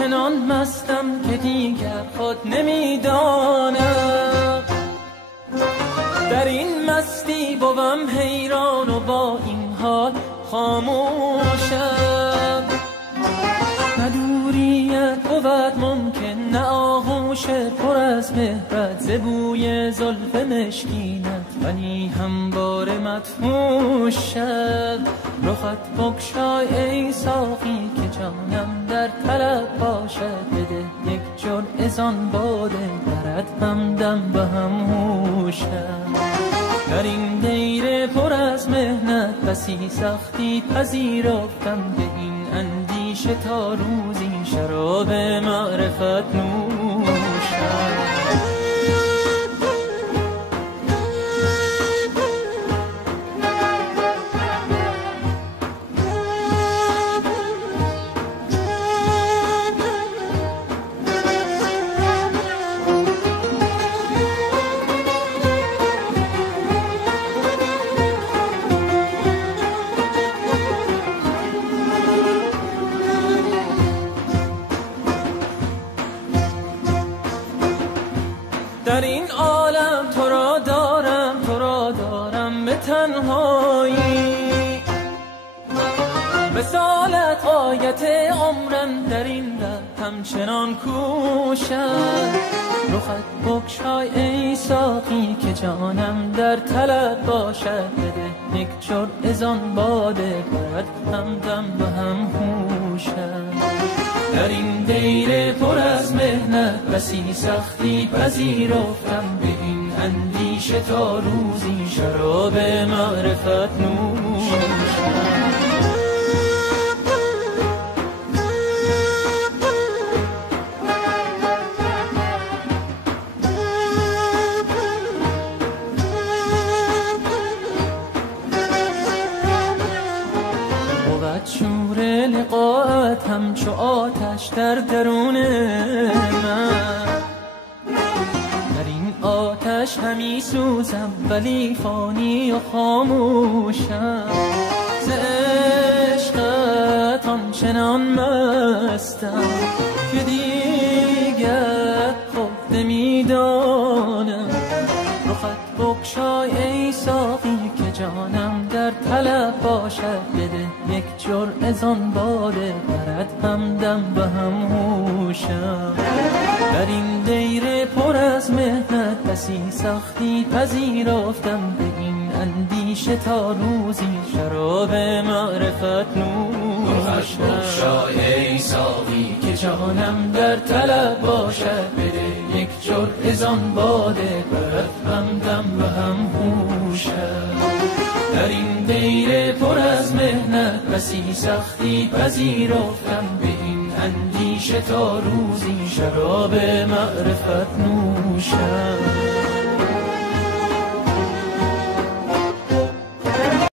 آنچنان مستم که دیگر خود نمیدانم. در این مستی بوم حیران و با این حال خاموشم. نه دوریت بود ممکن، نه آغوش پر از مهرت، ز بوی زلف مشکینت ولی همواره مدهوشم. رخت بگشای ای ساقی که جانم در طلب باشد، بده یک جرعه زان باده برد همدم و هم هوشم. در این دیر پر از مهنت بسی سختی پذیرفتم، به این اندیشه تا روزی شراب معرفت نوشم. در این عالم تو را دارم به تنهایی، مثالت غایت عمرم در این ره همچنان کوشم. رخت بگشای ای ساقی که جانم در طلب باشد، بده یک جرعه زان باده برد همدم و هم هوشم. در این دیر پر از مهنت بسی سختی پذیرفتم، به این اندیشه تا روزی شراب معرفت نوشم. شور لقاءت همچو آتش در درون من، در این آتش همی سوزم ولی فانی و خاموشم. ز عشقت آنچنان مستم که دیگر خود نمیدانم. رخت بگشای ای ساقی که جانم در طلب باشد، بده یک جرعه زان باده برد همدم و هم هوشم. در این دیر پر از مهنت بسی سختی پذیرفتم، به این اندیشه تا روزی شراب معرفت نوشم. بگشای ای ساقی که جانم در طلب باشد، بده یک جرعه زان باده برد همدم و هم هوشم. در این دیر پر از مهنت بسی سختی پذیرفتم، به این اندیشه تا روزی شراب معرفت نوشم.